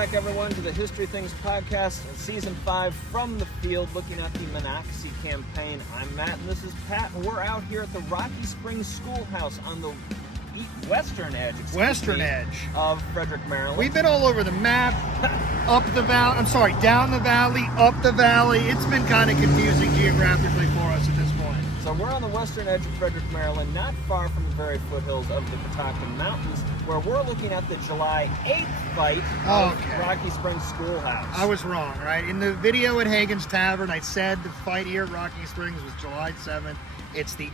back, everyone, to the History Things podcast, Season 5 from the field, looking at the Monocacy campaign. I'm Matt, and this is Pat, and we're out here at the Rocky Springs Schoolhouse on the western edge, of Frederick, Maryland. We've been all over the map, down the valley, up the valley. It's been kind of confusing geographically for us at this point. So we're on the western edge of Frederick, Maryland, not far from the very foothills of the Catoctin Mountains, where we're looking at the July 8th fight of Rocky Springs Schoolhouse. I was wrong, right? In the video at Hagen's Tavern, I said the fight here at Rocky Springs was July 7th. It's the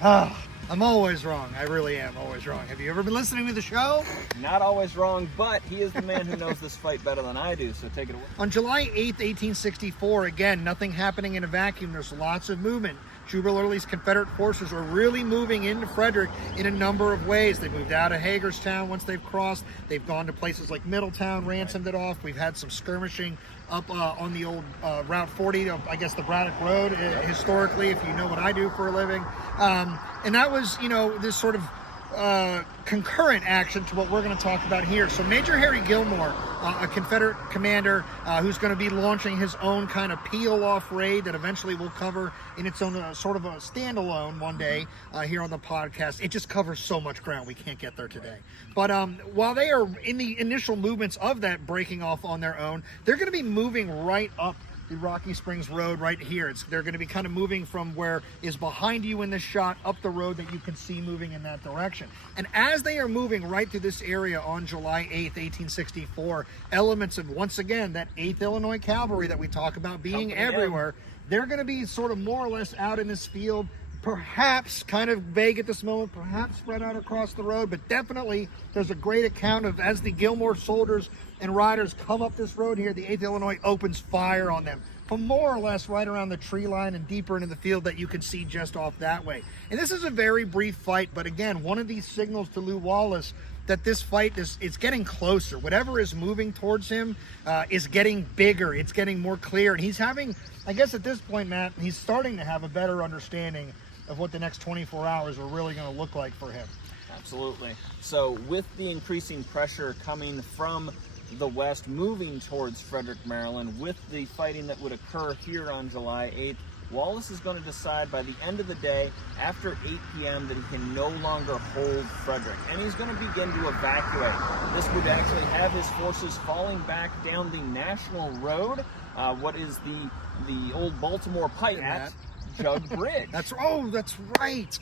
8th. I'm always wrong. I really am always wrong. Have you ever been listening to the show? Not always wrong, but he is the man who knows this fight better than I do, so take it away. On July 8th, 1864, again, nothing happening in a vacuum. There's lots of movement. Jubal Early's Confederate forces are really moving into Frederick in a number of ways. They moved out of Hagerstown once they've crossed. They've gone to places like Middletown, ransomed it off. We've had some skirmishing up on the old Route 40, I guess the Braddock Road, historically, if you know what I do for a living. And that was, this sort of concurrent action to what we're going to talk about here. So Major Harry Gilmore, a Confederate commander who's going to be launching his own kind of peel-off raid that eventually we'll cover in its own sort of a standalone one day here on the podcast. It just covers so much ground we can't get there today. But while they are in the initial movements of that breaking off on their own, they're going to be moving right up the Rocky Springs Road right here. They're going to be kind of moving from where is behind you in this shot up the road that you can see moving in that direction. And as they are moving right through this area on July 8th, 1864, elements of, once again, that 8th Illinois Cavalry that we talk about being everywhere, they're going to be sort of more or less out in this field, perhaps kind of vague at this moment, perhaps spread out across the road, but definitely there's a great account of as the Gilmore soldiers and riders come up this road here, the 8th Illinois opens fire on them from more or less right around the tree line and deeper into the field that you can see just off that way. And this is a very brief fight, but again, one of these signals to Lew Wallace that this fight is getting closer. Whatever is moving towards him is getting bigger. It's getting more clear. And he's having, I guess at this point, Matt, he's starting to have a better understanding of what the next 24 hours are really going to look like for him. Absolutely. So with the increasing pressure coming from the west, moving towards Frederick, Maryland, with the fighting that would occur here on July 8th, Wallace is going to decide by the end of the day, after 8 p.m., that he can no longer hold Frederick. And he's going to begin to evacuate. This would actually have his forces falling back down the National Road, what is the old Baltimore Pike at Jug Bridge. That's right.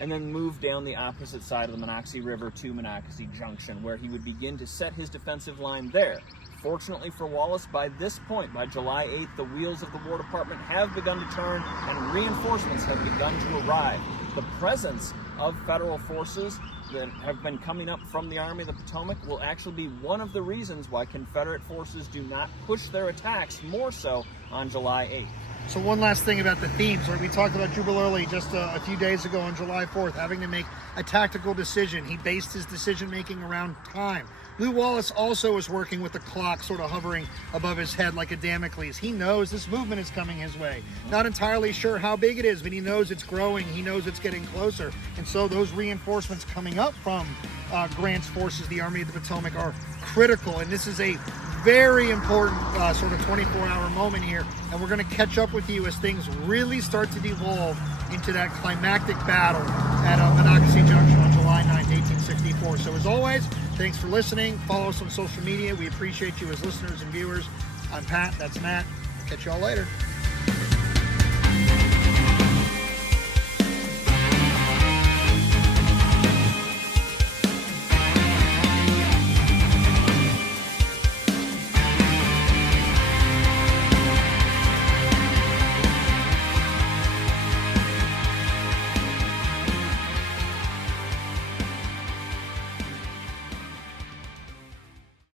And then move down the opposite side of the Monocacy River to Monocacy Junction, where he would begin to set his defensive line there. Fortunately for Wallace, by this point, by July 8th, the wheels of the War Department have begun to turn and reinforcements have begun to arrive. The presence of federal forces that have been coming up from the Army of the Potomac will actually be one of the reasons why Confederate forces do not push their attacks more so on July 8th. So one last thing about the themes. We talked about Jubal Early just a few days ago on July 4th, having to make a tactical decision. He based his decision-making around time. Lew Wallace also is working with the clock sort of hovering above his head like a Damocles. He knows this movement is coming his way. Not entirely sure how big it is, but he knows it's growing. He knows it's getting closer. And so those reinforcements coming up from Grant's forces, the Army of the Potomac, are critical. And this is a very important sort of 24-hour moment here. And we're going to catch up with you as things really start to devolve into that climactic battle at Monocacy Junction on July 9th, 1864. So as always, thanks for listening. Follow us on social media. We appreciate you as listeners and viewers. I'm Pat. That's Matt. Catch y'all later.